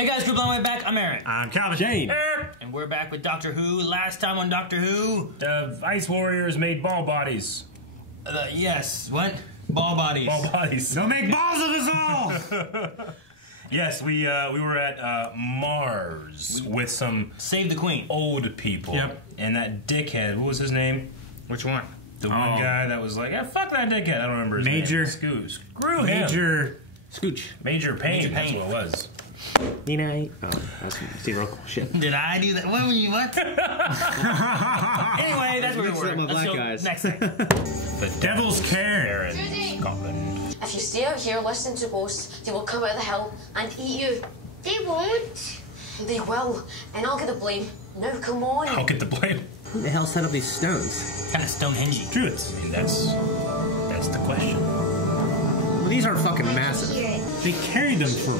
Hey guys, group on the way back. I'm Aaron. I'm Calvin. Jane. And we're back with Doctor Who. Last time on Doctor Who, The Ice Warriors made ball bodies. Yes, what? Ball bodies. Ball bodies. They'll make balls of us all! Yes, we were at Mars with some Save the Queen. old people. Yep. And that dickhead, what was his name? Which one? The one guy that was like, fuck that dickhead. I don't remember his Major. name. Screw him. Major Scooch. Major Pain. Major That's Pain. what it was. You know, that's zero shit. Did I do that? What were you, what? Anyway, that's where we were. my Let's black go guys. next thing. The Devil's Cairn. Scotland. If you stay out here listening to ghosts, they will come out of the hill and eat you. They won't. They will, and I'll get the blame. Now, come on. I'll get the blame. Who the hell set up these stones? Kind of Stonehenge. Druids. I mean, that's the question. Well, these are fucking massive. They carried them for,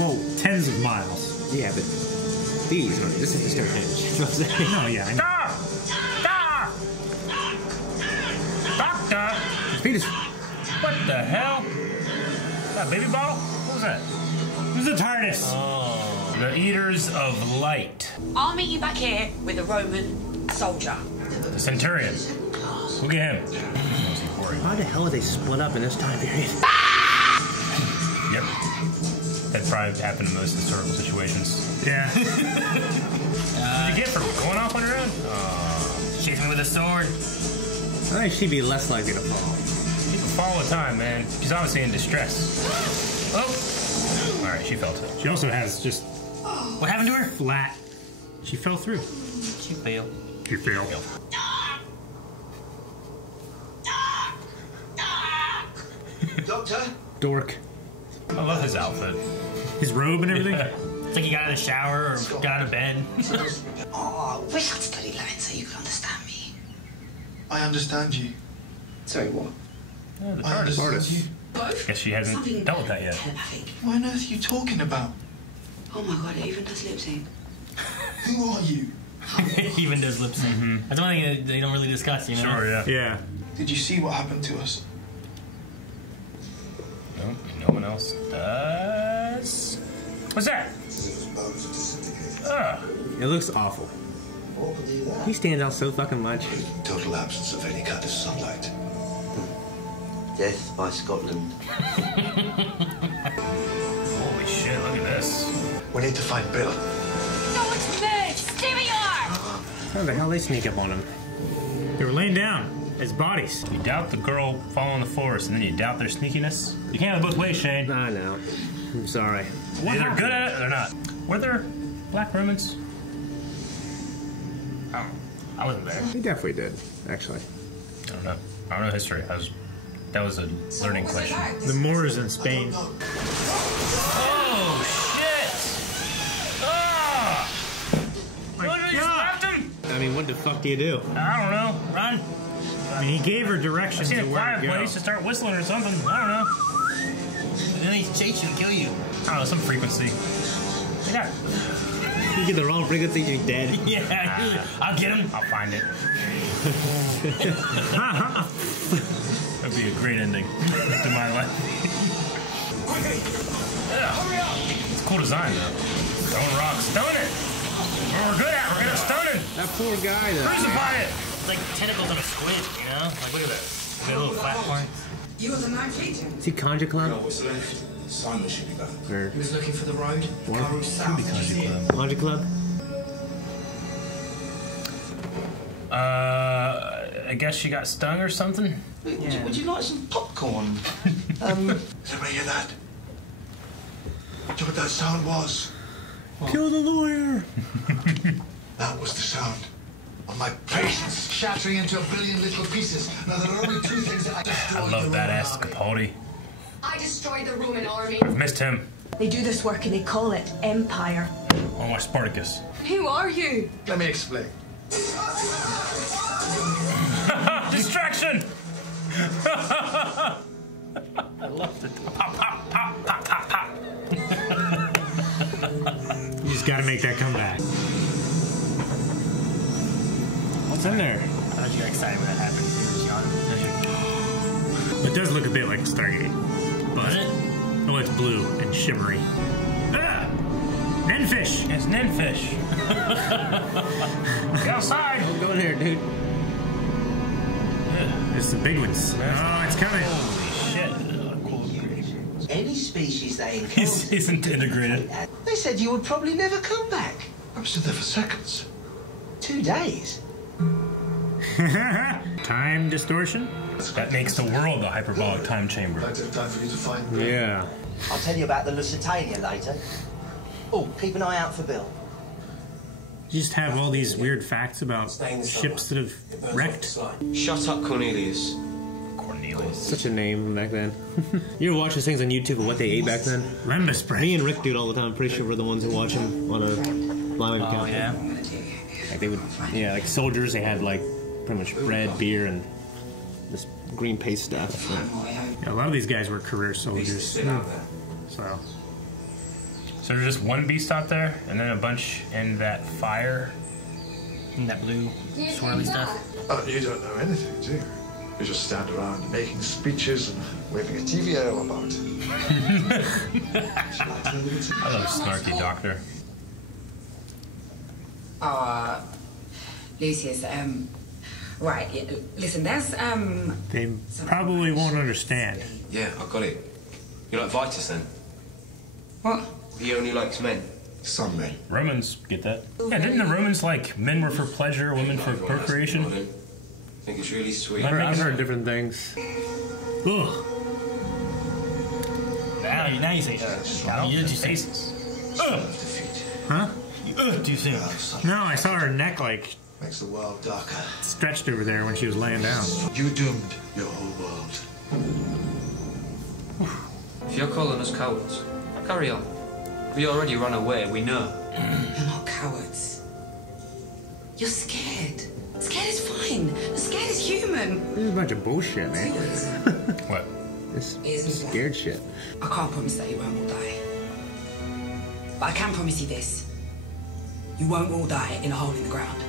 well, tens of miles. Yeah, but these are. This is the Stonehenge. That's what I'm saying. No, yeah, I know. Doctor! His feet is. What the hell? That baby bottle? What was that? This is a TARDIS. Oh, the Eaters of Light. I'll meet you back here with a Roman soldier. The Centurion. Look at him. Why the hell are they split up in this time period? Yep. That probably happened in most historical situations. Yeah. What did you get from going off on your own? Chase me with a sword. I think she'd be less likely to fall. People fall all the time, man. She's obviously in distress. Oh! Alright, she fell too. She also has just What happened to her? flat. She fell through. She failed. She failed. Doctor? Dork. I love his outfit. His robe and everything. It's like he got out of the shower or got out of bed. Oh, I wish I'd studied Latin so you could understand me. I understand you. Sorry, what? Oh, the I TARDIS. understand you. Both? Guess she hasn't Something dealt with that yet. telepathic. What on earth are you talking about? Oh my god, it even does lip sync. Who are you? Even does lip sync. That's one thing that they don't really discuss, you know? Sure, yeah. Yeah. Did you see what happened to us? No, no one else does. What's that? It looks awful. He stands out so fucking much. Total absence of any kind of sunlight. Death by Scotland. Holy shit, look at this. We need to find Bill. No, it's me! Stay where you are! How the hell they sneak up on him? They were laying down as bodies. You doubt the girl falling in the forest, and then you doubt their sneakiness. You can't have it both ways, Shane. I know. I'm sorry. Either good at it or they're not. Were there black Romans? I wasn't there. He definitely did, actually. I don't know. I don't know history. That was a learning question. The Moors in Spain. Oh shit! Ah! My Look, they just God. left him. I mean, what the fuck do you do? I don't know. Run. I mean, he gave her I directions seen to a where quiet to go. place to start whistling or something. I don't know. And then he chase you and kill you. I don't know. Some frequency. Yeah. You get the wrong frequency, you're dead. Yeah, I'll get him. I'll find it. That'd be a great ending to my life. Yeah. It's a cool design, though. Stone rock. Stone it! What we're good at. We're good at stoning. That poor guy, though. Crucify it! It's like tentacles on a squid, you know? Like, look at this. Got little flat points. You were the night agent. Is he Conjure Club? what's left? Simon should be back. Or He was looking for the road. What? Go south. Did you see it? Conjure Club? I guess she got stung or something? Would you like some popcorn? Does everybody hear that? Do you know what that sound was? Kill the lawyer! That was the sound of my patience shattering into a billion little pieces. Now there are only two things that I destroy. I love badass Capaldi. I destroyed the Roman army. I've missed him. They do this work and they call it Empire. Oh, my Spartacus. Who are you? Let me explain. Distraction! I loved it. Pop, pop, pop, pop, pop, pop. You just gotta make that comeback. What's in there? I thought you got excited when that happened. You were It does look a bit like Stargate. But Was it? oh, it's blue and shimmery. Ah! Ninfish! It's Ninfish. Get outside! Don't go in there, dude. It's the big ones. Oh, it's coming. Holy shit. Any species they encounter... He's integrated. They said you would probably never come back. I was in there for seconds. 2 days. Time distortion? That makes the world a hyperbolic time chamber. I'd have time for you to find me. Yeah. I'll tell you about the Lusitania later. Oh, keep an eye out for Bill. You just have all these weird facts about ships that have wrecked. Shut up, Cornelius. Cornelius. Such a name back then. You ever watch those things on YouTube of what they ate back then? Lembas spray. Me and Rick do it all the time. I'm pretty sure we're the ones who watch them on a live account. Oh, yeah? Like they would, yeah, like soldiers, they had like pretty much bread, beer, and this green paste stuff. Yeah, a lot of these guys were career soldiers. So. So there's just one beast out there, and then a bunch in that fire. And that blue swirly stuff. Oh, you don't know anything, do you? You just stand around making speeches and waving a TV arrow about. I love snarky doctor. Lucius, right, listen, there's, They probably won't understand. Yeah, I got it. You like Vitus then? What? He only likes men. Some men. Romans get that. Yeah, didn't the Romans like men were for pleasure, women for procreation? I think it's really sweet. I've heard different things. Ugh. Now you say, you did faces. Huh? too soon. No, I saw her neck like Makes the world darker. stretched over there when she was laying down. You doomed your whole world. If you're calling us cowards, carry on. We already run away, we know. You're not cowards. You're scared. Scared is fine. Scared is human. This is a bunch of bullshit, man. What? This scared shit. I can't promise that you won't all die. But I can promise you this. You won't all die in a hole in the ground.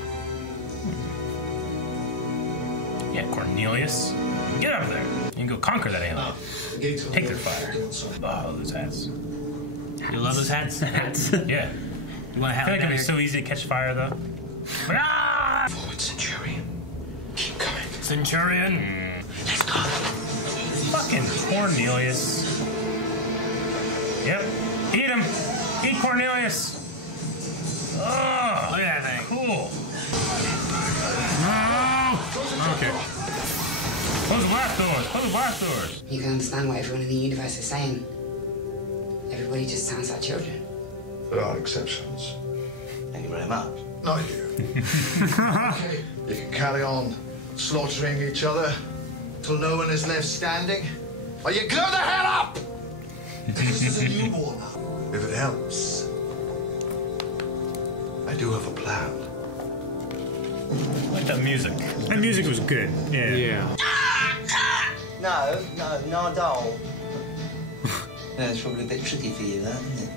Yeah, Cornelius. Get up there. You can go conquer that alien. Take their fire. Oh, those hats. You love those hats? Hats. Yeah. You want a hat I feel like like it'd be that? so easy to catch fire, though. Ah! Forward, Centurion. Keep coming. Centurion. Let's go. Fucking Cornelius. Yep. Eat him. Eat Cornelius. Oh, Look at that thing. cool. No! Okay. Close the blast doors. Close the blast doors. You can understand what everyone in the universe is saying. Everybody just sounds like children. There are exceptions. Thank you very much. Not you. Okay, you can carry on slaughtering each other till no one is left standing. Or you grow the hell up! This is a newborn now. If it helps, I do have a plan. I like that music. That music was good. Yeah. Yeah. No, doll. Yeah, it's probably a bit tricky for you, that, isn't it?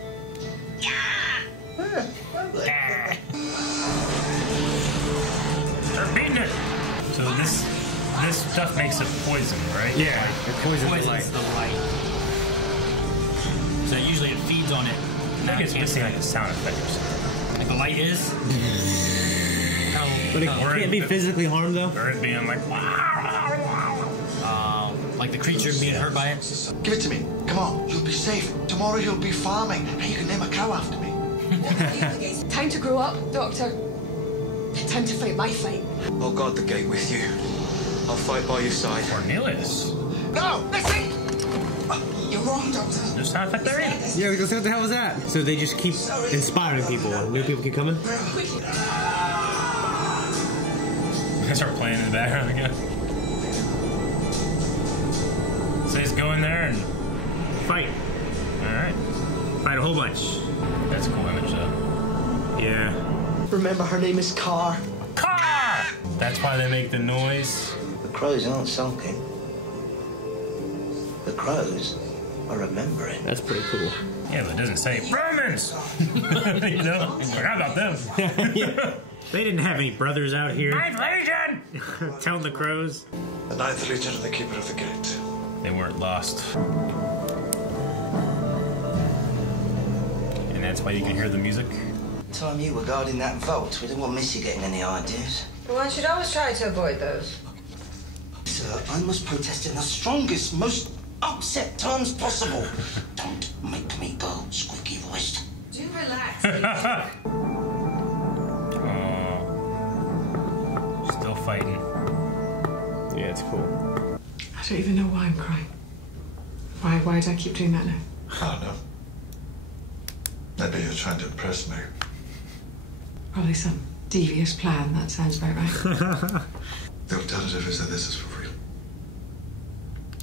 They're beating it. So this stuff makes it poison, right? Yeah. It poisons the light. Poisons the light. So usually it feeds on it. I think it's missing like a sound effect or something. Like the light is. But it can't be physically harmed, though? Or it being like, Like the creature being hurt by it. Give it to me. Come on, you'll be safe. Tomorrow you'll be farming, and you can name a cow after me. Time to grow up, Doctor. Time to fight my fight. I'll guard the gate with you. I'll fight by your side. Cornelius. No, listen! You're wrong, Doctor. No sound effect there either. Yeah, because what the hell was that? So they just keep inspiring people. New people keep coming? I start playing in the background again. So just go in there and Fight. alright. Fight a whole bunch. That's a cool image though. Yeah. Remember, her name is Car. Car! That's why they make the noise. The crows aren't sulking. The crows are remembering. That's pretty cool. Yeah, but it doesn't say Romans! You know? Forgot about them. Yeah. They didn't have any brothers out here. Ninth Legion! Telling the crows. The 9th Legion and the Keeper of the Gate. They weren't lost. And that's why you can hear the music. Time you were guarding that vault, we didn't want Missy getting any ideas. But one should always try to avoid those. Sir, I must protest in the strongest, most upset terms possible. Don't make me go squeaky voiced. Do relax. Still fighting. Yeah, it's cool. I don't even know why I'm crying. Why do I keep doing that now? I don't know. Maybe you're trying to impress me. Probably some devious plan, that sounds about right. The alternative is that this is for real.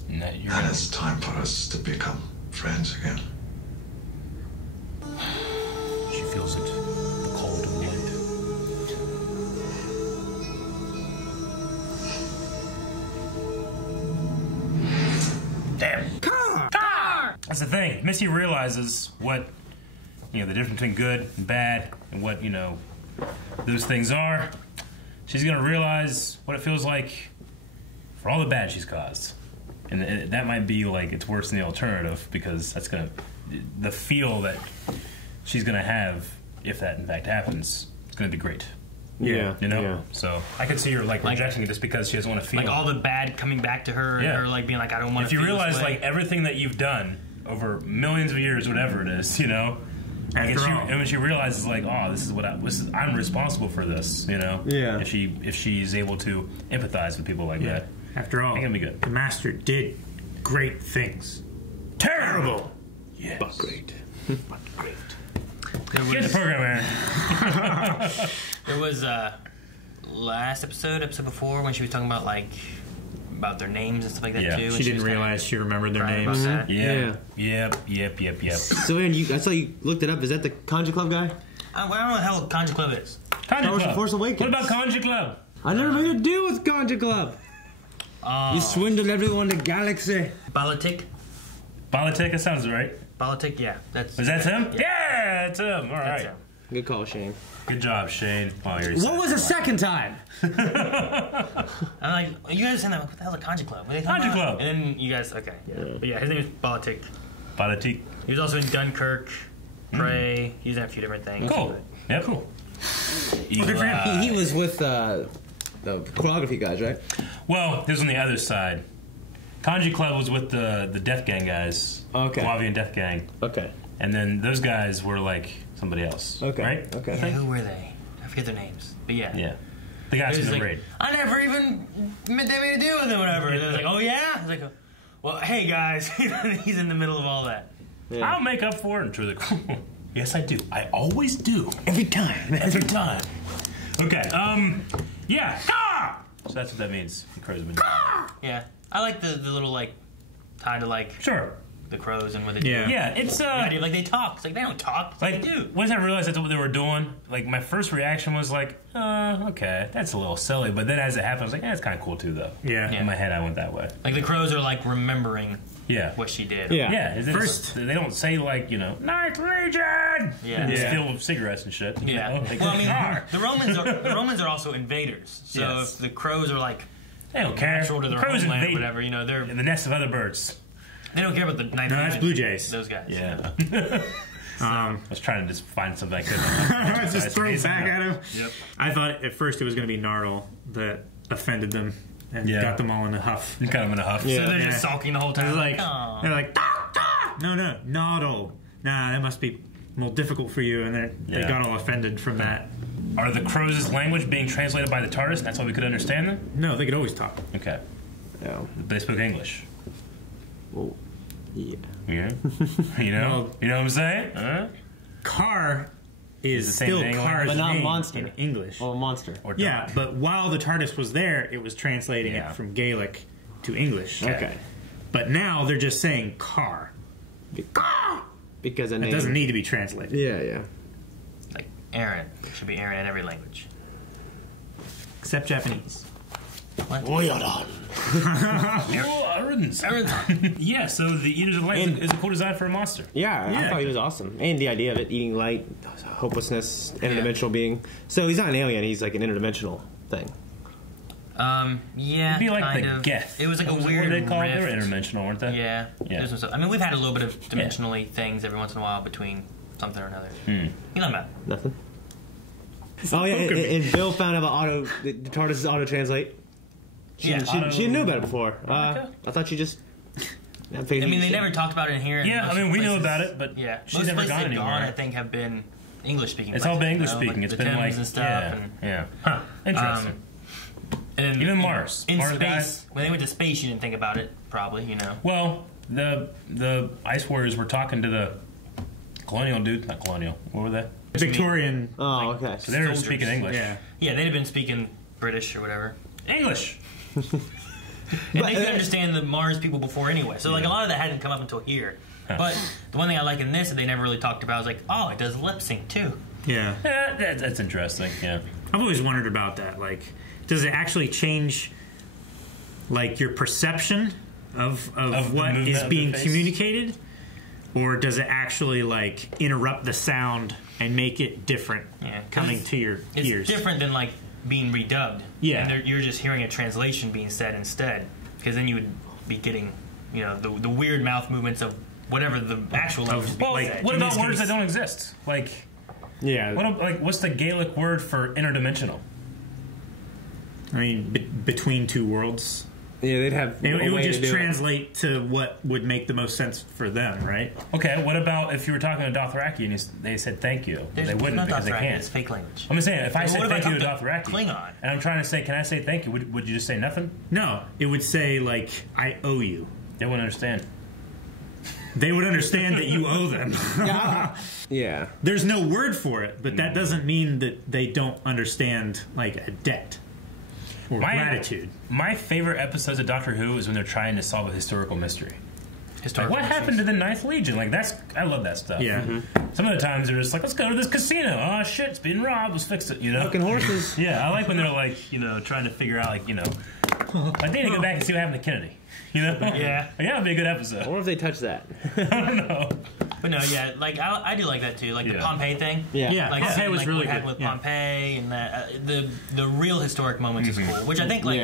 No, you're And it's time for us to become friends again. She feels it. The cold of the wind. Damn. Car! That's the thing. Missy realizes what, the difference between good and bad and what, those things are. She's going to realize what it feels like for all the bad she's caused. And that might be like it's worse than the alternative because that's going to, the feel that she's going to have if that in fact happens, it's going to be great. Yeah. Yeah. So I could see her like rejecting it just because she doesn't want to feel like all the bad coming back to her, Yeah. or like being like, I don't want to. If you feel realize this way. like everything that you've done over millions of years, whatever it is, and when she realizes like, oh, this is what I'm responsible for this, Yeah. If she's able to empathize with people like that, After all, I think it'll be good. the master did great things. Terrible. Yes. But great. But great. Get the program, Aaron. There was last episode before, when she was talking about about their names and stuff like that Yeah. too. and She didn't was kinda realize she remembered their crying names. about that. Yep. Yep. So, Aaron, I saw you looked it up. Is that the Conja Club guy? I don't know what the hell Conja Club is. Conja Star Wars: Club. The Force Awakens. What about Conja Club? I never made a deal with Conja Club. You swindled everyone in the galaxy. Politic? Politic, that sounds right. Politic, yeah. Is that him? Yeah, it's him. All right. him. Good call, Shane. Good job, Shane. Oh, What was the second time? I'm like, you guys saying that? What the hell's a Conja Club? What are they talking Conja about? Club. And then you guys, okay. Yeah. But yeah, his name is Politic. Politic. He was also in Dunkirk, Prey. He's in a few different things. Cool. Yeah, cool. He was with the choreography guys, right? Well, he was on the other side. Conji Club was with the Death Gang guys. Okay. Wavian Death Gang. Okay. And then those guys were like somebody else. Okay. Right? Okay. Yeah, who were they? I forget their names. But yeah. Yeah. The guys It from was the like, raid. I never even they made a deal with him, whatever. And they're like, oh yeah? It's like, well, hey guys, he's in the middle of all that. Yeah. I'll make up for it. And truly, yes, I do. I always do. Every time. Every time. Okay. Yeah. Ah! So that's what that means. The crows have been. Yeah. I like the little tied to Sure. the crows and what they do. Yeah, it's The idea, they talk. It's like they don't talk. It's like they do. Once I realized that's what they were doing, my first reaction was like, okay, that's a little silly. But then as it happened, I was like, it's kind of cool too, though. Yeah. In my head, I went that way. Like the crows are remembering Yeah. what she did. Yeah. Yeah. First, they don't say Ninth Legion. Yeah. And Yeah. steal cigarettes and shit. you Yeah. know? Like, Well, I mean, are. the Romans are also invaders. So Yes. if the crows are They don't care. natural to their Crows homeland or invade whatever, they're in the nest of other birds. they don't care about the Ninth No, that's Legion, Blue Jays. Those guys. Yeah. Um, I was trying to just find something I could. I was just throwing back at him. Yep. I thought at first it was going to be Nardal that offended them and Yeah. got them all in a huff. Kind of in a huff. So they're just sulking the whole time. They're like, no, Nardal. Nah, that must be more difficult for you. And they Yeah. got all offended from that. Are the crows' language being translated by the TARDIS? And that's why we could understand them? No, they could always talk. Okay. Yeah. But they spoke English. Well, yeah. Yeah. You know? Well- You know what I'm saying? Huh? Car is the same still thing, Car's but not name monster. in English. Well, monster. Or Yeah, dog. but while the TARDIS was there, it was translating Yeah. it from Gaelic to English. Okay. But now they're just saying car. Because a It name doesn't need to be translated. Yeah. Like Aaron. It should be Aaron in every language. Except Japanese. What? Aaron's. Yeah, so the Eaters of Light is a cool design for a monster. Yeah, I thought he was awesome. And the idea of it, eating light, hopelessness, interdimensional being. So he's not an alien, he's like an interdimensional thing. Yeah, It'd be like kind the of. Geth. It was like a What weird they call it? They were rift. interdimensional, weren't they? Yeah. Yeah. There's some stuff. I mean, we've had a little bit of dimensionally things every once in a while between something or another. Hmm. You know about Nothing. Oh yeah, and Bill found out about the TARDIS is auto-translate. She knew about it before. I thought she just... I mean, they never talked about it in here. Yeah, I mean, we know about it, but she's never gone anywhere. I think, have been English-speaking. It's all been English-speaking. Like it's been like... and stuff. Yeah. Huh. Interesting. And even Mars. In Mars space, guys. when they went to space, you didn't think about it, probably, you know. Well, the Ice Warriors were talking to the colonial dude. Not colonial. What were they? Victorian. Oh, okay. So they were speaking English. Yeah, they'd have been speaking British or whatever. English! And they could understand the Mars people before anyway. So, like, a lot of that hadn't come up until here. Huh. But the one thing I like in this that they never really talked about is, like, oh, it does lip sync, too. Yeah. That's interesting, yeah. I've always wondered about that. Like, does it actually change, like, your perception of what is being communicated? Or does it actually, like, interrupt the sound and make it different coming to your ears? It's different than, like, being redubbed. Yeah. And you're just hearing a translation being said instead. Because then you would be getting, you know, the weird mouth movements of whatever the actual language is being said. What about words that don't exist? Like, what's the Gaelic word for interdimensional? I mean, between two worlds. Yeah, they'd have. It would just translate to what would make the most sense for them, right? Okay, what about if you were talking to Dothraki and they said thank you? They wouldn't because they can't. It's fake language. I'm just saying, if I said thank you to Dothraki, Klingon, and I'm trying to say, can I say thank you? Would you just say nothing? No, it would say like, I owe you. They wouldn't understand. They would understand that you owe them. Yeah. There's no word for it, but that doesn't mean that they don't understand like a debt. Or gratitude. My favorite episodes of Doctor Who is when they're trying to solve a historical mystery. What happened to the Ninth Legion? Like I love that stuff. Yeah. Some of the times they're just like, let's go to this casino. Oh shit, it's being robbed. Let's fix it. You know, fucking horses. Yeah, I like when they're like, trying to figure out like, like they need to go back and see what happened to Kennedy. Yeah, it'd be a good episode. Or if they touch that. I don't know. But no, yeah, like I do like that too, like the Pompeii thing. Yeah, like Pompeii was really what happened good. with Pompeii and that the real historic moments is cool, which I think like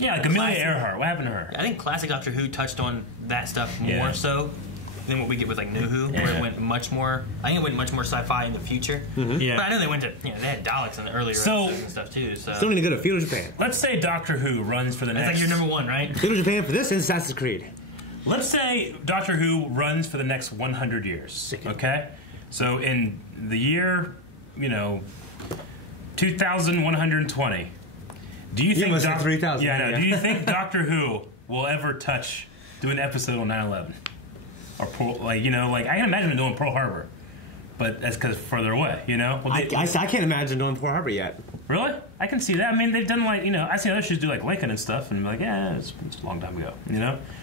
like Amelia Earhart. What happened to her? I think classic Doctor Who touched on that stuff more so than what we get with like New Who, where it went much more. I think it went much more sci-fi in the future. Yeah, but I know they went to they had Daleks in the earlier episodes and stuff too. So still need to go to Feudal Japan. Let's say Doctor Who runs for the next. That's like your number one, right? Feudal Japan for this and Assassin's Creed. Let's say Doctor Who runs for the next 100 years. Okay? So in the year, 2120, do you think 3,000? Yeah, no. Do you think Doctor Who will ever do an episode on 9/11? Or I can imagine them doing Pearl Harbor, but that's because it's further away. Well, I can't imagine doing Pearl Harbor yet. Really? I can see that. I mean, they've done I've seen other shows do like Lincoln and stuff, and be like, yeah, it's a long time ago.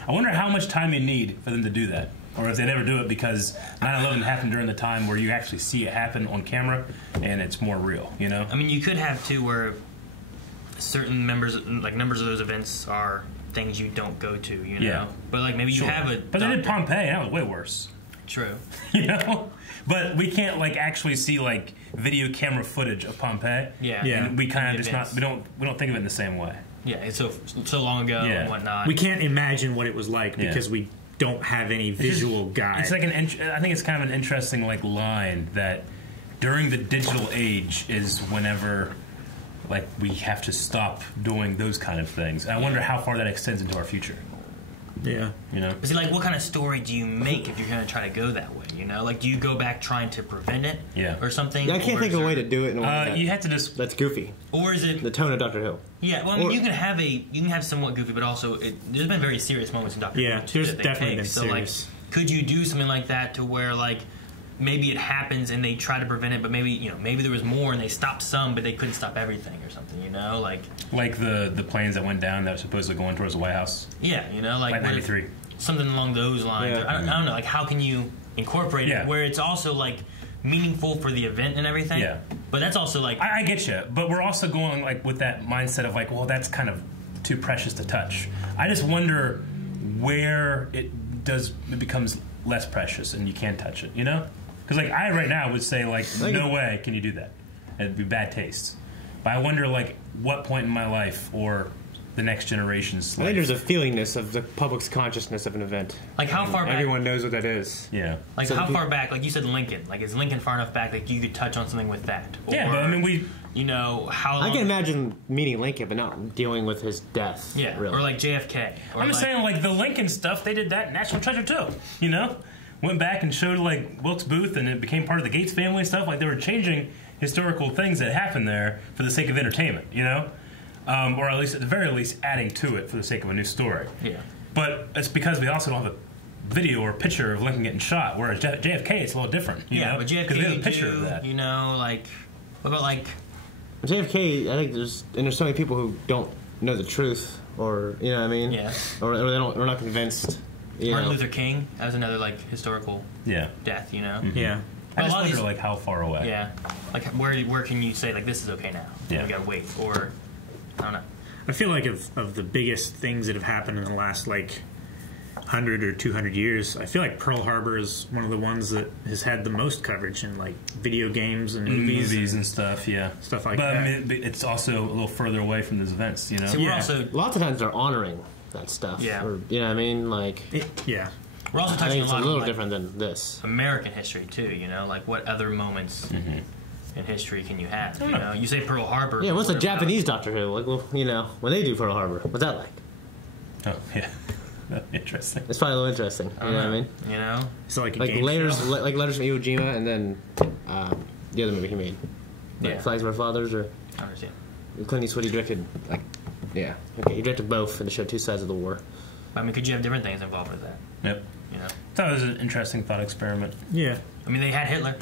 I wonder how much time you need for them to do that, or if they never do it because 9/11 happened during the time where you actually see it happen on camera and it's more real. I mean, you could have too where certain numbers of those events are things you don't go to. Yeah. But like maybe you have a. But they did Pompeii. That was way worse. True. But we can't actually see video camera footage of Pompeii. Yeah. And we kind of just not we don't think of it in the same way. Yeah, it's so long ago and whatnot. We can't imagine what it was like because we don't have any visual guide. It's like I think it's kind of an interesting line that during the digital age is whenever we have to stop doing those kind of things. And I wonder how far that extends into our future. Yeah. But see, what kind of story do you make if you're going to try to go that way? Do you go back trying to prevent it? Yeah. Or something? Yeah, I can't think of a way to do it in a way you have to just... That's goofy. Or is it... The tone of Doctor Who. Yeah, well, I mean, you can have somewhat goofy, but also there's been very serious moments in Doctor Who. Yeah, there's definitely been serious. So, could you do something like that to where, maybe it happens and they try to prevent it, but maybe maybe there was more and they stopped some, but they couldn't stop everything or something, like the planes that went down that were supposedly going towards the White House. Yeah, like 93. Something along those lines. Yeah. I don't know. How can you incorporate it where it's also meaningful for the event and everything? Yeah. But that's also I get you, but we're also going with that mindset of well, that's kind of too precious to touch. I just wonder where it becomes less precious and you can't touch it. Because I right now would say no way can you do that. It'd be bad taste. But I wonder what point in my life or the next generation's life. I think there's a feelingness of the public's consciousness of an event. Like how far back? Everyone knows what that is. Yeah. Like so how far back? Like you said, Lincoln. Like is Lincoln far enough back that you could touch on something with that? Or, yeah, but I mean you know how long... I can imagine meeting Lincoln, but not dealing with his death. Yeah, really. or like JFK. Or I'm just saying, like the Lincoln stuff, they did that in National Treasure too. You know, went back and showed like Wilkes Booth, and it became part of the Gates family and stuff. Like they were changing historical things that happened there for the sake of entertainment. You know, or at least at the very least adding to it for the sake of a new story. Yeah. But it's because we also don't have a video or picture of Lincoln getting shot, whereas JFK it's a little different. You know? But JFK, because we have a picture of that. You know, like what about like. JFK, I think there's so many people who don't know the truth, or you know what I mean, or they don't, we're not convinced. Martin Luther King, that was another like historical death, you know. Mm-hmm. Yeah, I just wonder like how far away. Yeah, like where can you say like this is okay now? Yeah, we gotta wait, or I don't know. I feel like of the biggest things that have happened in the last like 100 or 200 years, I feel like Pearl Harbor is one of the ones that has had the most coverage in like video games and movies and stuff. Yeah, stuff like that. But I mean, it's also a little further away from those events. You know, so we're also lots of times they're honoring that stuff. Yeah, or, you know what I mean, like yeah. We're also touching I think it's a lot a little of, different than this American history too. You know, like what other moments in history can you have? You know, you say Pearl Harbor. Yeah, what's a Japanese Doctor Who? Like, well, you know, when they do Pearl Harbor, what's that like? Oh yeah. Interesting. It's probably a little interesting. You know what I mean? You know, so like Letters from Iwo Jima, and then the other movie he made, Flags of Our Fathers, or I understand. Clint Eastwood. He directed he directed both, and to show two sides of the war. I mean, could you have different things involved with that? Yep. You know, thought it was an interesting thought experiment. Yeah. I mean, they had Hitler.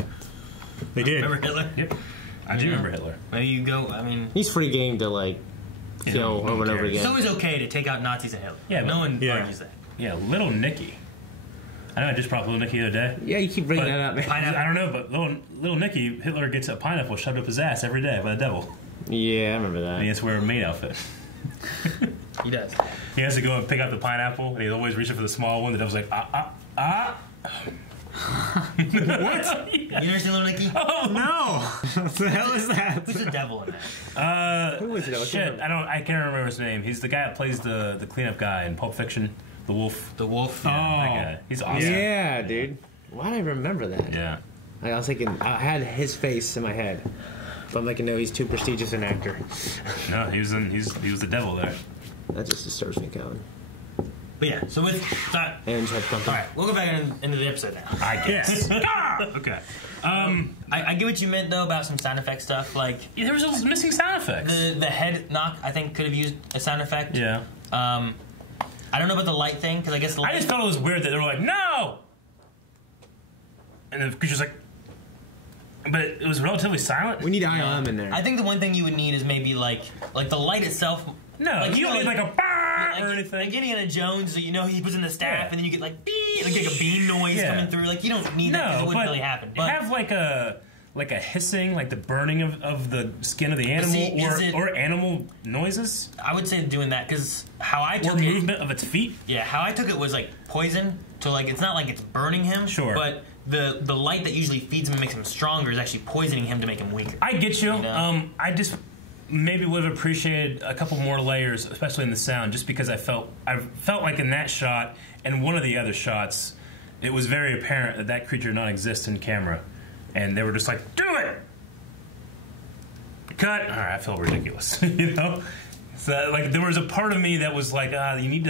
They did. Remember Hitler? Yep. I do remember Hitler. Maybe you go. I mean, he's free game to like. Kill over and over again. It's always okay to take out Nazis and Hitler. Yeah, no one argues that. Yeah, Little Nicky. I know I just brought up Little Nicky the other day. Yeah, you keep bringing that up, man. I don't know, but Little Nicky, Hitler gets a pineapple shoved up his ass every day by the devil. Yeah, I remember that. And he has to wear a maid outfit. He does. He has to go and pick out the pineapple, and he's always reaching for the small one. The devil's like, What? You never seen Little Nicky? Oh no! What the hell is that? Who's the devil in that? Who is it? Shit, I can't remember his name. He's the guy that plays the cleanup guy in Pulp Fiction. The Wolf. The Wolf. Yeah, that guy. He's awesome. Yeah, dude. Why did I remember that? Yeah. I was thinking I had his face in my head, but I'm like, no, he's too prestigious an actor. No, he was the devil there. That just disturbs me, Calvin. But yeah, so with that, all right, we'll go back into the episode now. I guess. Okay. I get what you meant though about some sound effect stuff. Like there was those missing sound effects. The head knock, I think, could have used a sound effect. Yeah. I don't know about the light thing because I guess the light I just thought it was weird that they were like, no, and the creature's like, but it was relatively silent. We need ILM in there. I think the one thing you would need is maybe like the light itself. No, like, you don't need like a bar or anything. Like Indiana Jones, you know, he puts in the staff, and then you get like beep, like a beam noise coming through. Like you don't need that because it wouldn't really happen. But have like a hissing, like the burning of the skin of the animal, or animal noises. I would say doing that because how I took it, movement of its feet. Yeah, how I took it was like poison. So like it's not like it's burning him. Sure, but the light that usually feeds him and makes him stronger is actually poisoning him to make him weaker. I get you. You know? I just maybe would have appreciated a couple more layers, especially in the sound, just because I felt like in that shot and one of the other shots, it was very apparent that creature did not exist in camera, and they were just like, "Do it, cut." All right, I felt ridiculous, you know. So like there was a part of me that was like, you need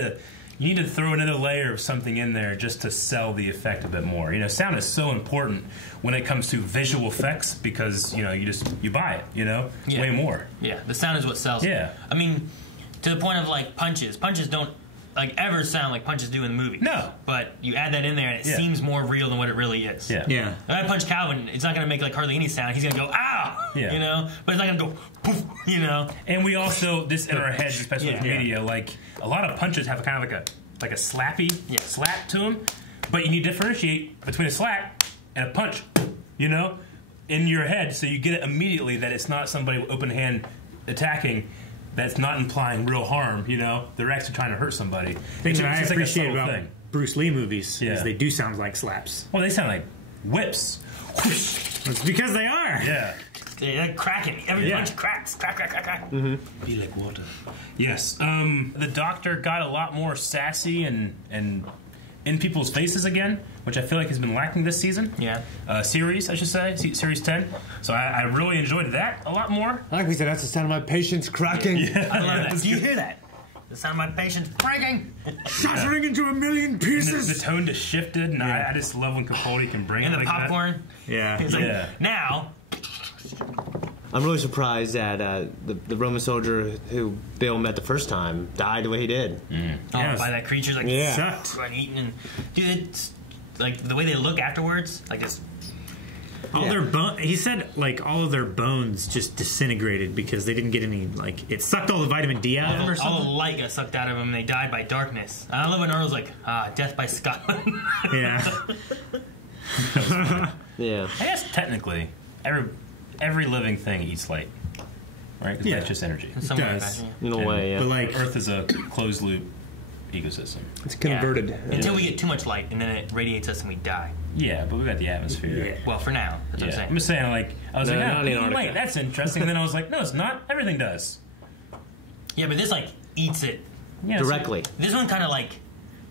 to throw another layer of something in there just to sell the effect a bit more. You know, sound is so important when it comes to visual effects because, you know, you buy it, you know, way more. Yeah, the sound is what sells. Yeah. I mean, to the point of like punches. Punches don't like ever sound like punches do in the movie. No. But you add that in there and it seems more real than what it really is. Yeah. Yeah. If I punch Calvin, it's not going to make like hardly any sound. He's going to go, ow! Yeah. You know? But it's not going to go, poof, you know? And we also, just in our heads, especially with media, like a lot of punches have kind of like a slappy slap to them, but you need to differentiate between a slap and a punch, you know, in your head, so you get it immediately that it's not somebody with open hand attacking. That's not implying real harm, you know. They're actually trying to hurt somebody. Thing that I appreciate about Bruce Lee movies is they do sound like slaps. Well, they sound like whips. It's because they are. Yeah. they're like cracking. Every punch cracks. Crack, crack, crack, crack. Be like water. Yes. The Doctor got a lot more sassy and in people's faces again, which I feel like has been lacking this season. Yeah. Series, I should say. Series 10. So I really enjoyed that a lot more. Like we said, that's the sound of my patience cracking. Yeah. I love that. Do you hear that? The sound of my patience breaking. Shattering into a million pieces. And the tone just shifted, and I just love when Capaldi can bring and it the like popcorn. That. Yeah. It's like, now... I'm really surprised that the Roman soldier who Bill met the first time died the way he did. By that creature, like sucked, like eating, and dude, it's like the way they look afterwards, like this. All their he said like all of their bones just disintegrated because they didn't get any, like, it sucked all the vitamin D out of them or something. All the light got sucked out of them and they died by darkness. I love when Earl's like, death by Scotland. Yeah. Yeah. I guess technically every living thing eats light, right? Because that's just energy. In some does. way, In a way, yeah. But like Earth is a closed loop ecosystem. It's converted. Until we get too much light and then it radiates us and we die. Yeah, but we got the atmosphere. Yeah. Well, for now, that's what I'm saying. I'm just saying, like, I was No, like, not Antarctica. wait, that's interesting. And then I was like, no, it's not. Everything does. Yeah, but this like eats it Directly. This one kind of like,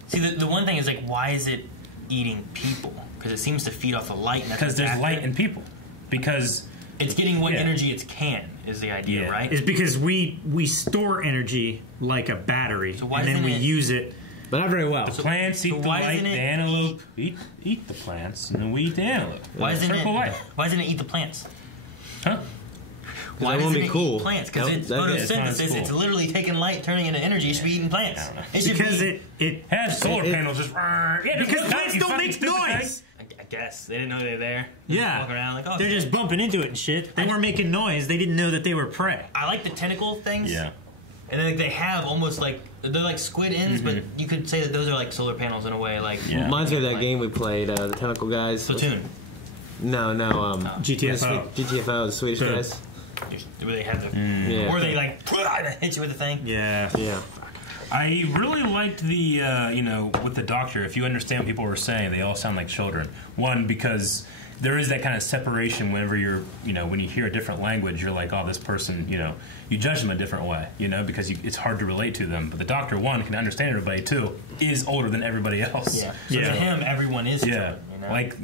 see, the one thing is like, why is it eating people? Because it seems to feed off the light. Because there's light in people. Because it's getting what energy it can is the idea, right? It's because we store energy like a battery, So why and then isn't we it- use it. But not very well. the plants eat the why light, isn't the it antelope eat the plants, and then we eat the antelope. Why isn't Circle it? life. Why doesn't it eat the plants? Huh? Why that won't doesn't be it cool. eat plants? Because it's photosynthesis. It's literally taking light, turning it into energy. It should be eating plants. It should Because be, it has solar panels just. because plants don't make noise. I guess they didn't know they were there. Yeah, Walking around like, oh, they're just bumping into it and shit. They weren't making noise. They didn't know that they were prey. I like the tentacle things. Yeah. And then they have almost like they're like squid ends, but you could say that those are like solar panels in a way. Like Reminds me of that game we played, the Tentacle Guys. Platoon. No, GTFO. GTFO, the Swedish guys. Where they have the, or they like hit you with the thing. Yeah. I really liked the, with the Doctor, if you understand what people were saying, they all sound like children. One, because there is that kind of separation whenever you're, when you hear a different language, you're like, oh, this person, you judge them a different way, because it's hard to relate to them. But the Doctor, one, can understand everybody, two, is older than everybody else. Yeah. So to him, everyone is children. Like,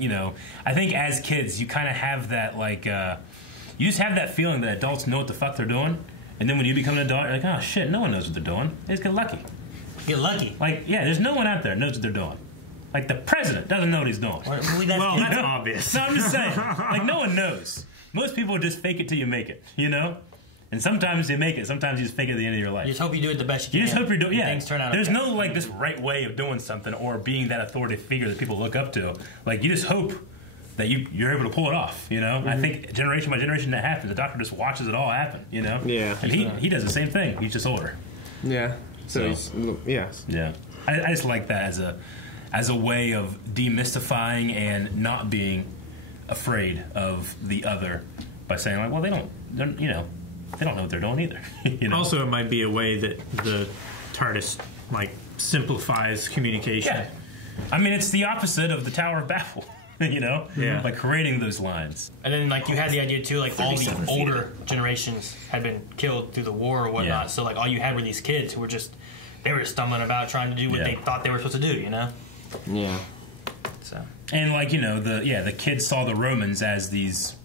I think as kids, you kind of have that, like, you just have that feeling that adults know what the fuck they're doing. And then when you become an adult, you're like, oh shit, no one knows what they're doing. They just get lucky. Get lucky? Like, yeah, there's no one out there that knows what they're doing. Like, the president doesn't know what he's doing. Well, that's obvious. No, I'm just saying. Like, no one knows. Most people just fake it till you make it, And sometimes you make it. Sometimes you just fake it at the end of your life. You just hope you do it the best you can. You just hope you're doing things turn out There's okay. no, like, this right way of doing something or being that authoritative figure that people look up to. Like, you just hope that you're able to pull it off, I think generation by generation that happens. The Doctor just watches it all happen, Yeah. And he does the same thing. He's just older. Yeah. So he's, yeah. I just like that as a way of demystifying and not being afraid of the other by saying, like, well, they don't know what they're doing either. Also, it might be a way that the TARDIS simplifies communication. Yeah. I mean, it's the opposite of the Tower of Babel. Yeah. By creating those lines. And then, like, you had the idea, too, like, all the older generations had been killed through the war or whatnot. Yeah. So, like, all you had were these kids who were just stumbling about trying to do what they thought they were supposed to do, Yeah. So. And, like, the kids saw the Romans as these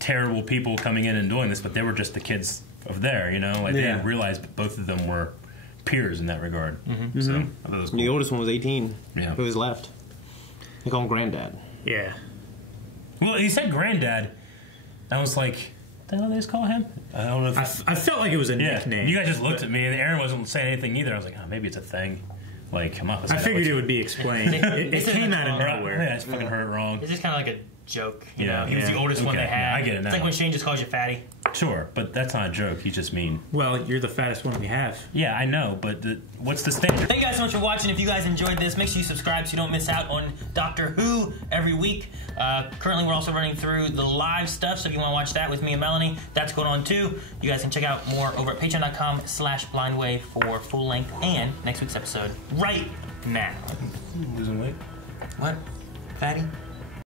terrible people coming in and doing this, but they were just the kids of there, Like, they didn't realize both of them were peers in that regard. Mm-hmm. So, I thought it was cool. The oldest one was 18. Yeah. Who was left. They call him Granddad. Yeah. Well, he said Granddad. I was like, what the hell did they just call him? I don't know if... I felt like it was a nickname. You guys just looked at me, and Aaron wasn't saying anything either. I was like, oh, maybe it's a thing. Like, come on. I figured it would be explained. It came out of nowhere. Yeah, I just fucking heard it wrong. It's just kind of like a joke, He was Yeah. the oldest one they had. Yeah, I get it now. It's like when Shane just calls you fatty. Sure, but that's not a joke. He's just mean. Well, you're the fattest one we have. Yeah, I know, but what's the standard? Thank you guys so much for watching. If you guys enjoyed this, make sure you subscribe so you don't miss out on Doctor Who every week. Currently, we're also running through the live stuff, so if you want to watch that with me and Melanie, that's going on too. You guys can check out more over at patreon.com/blindwave for full length and next week's episode right now. Losing weight? What? Fatty?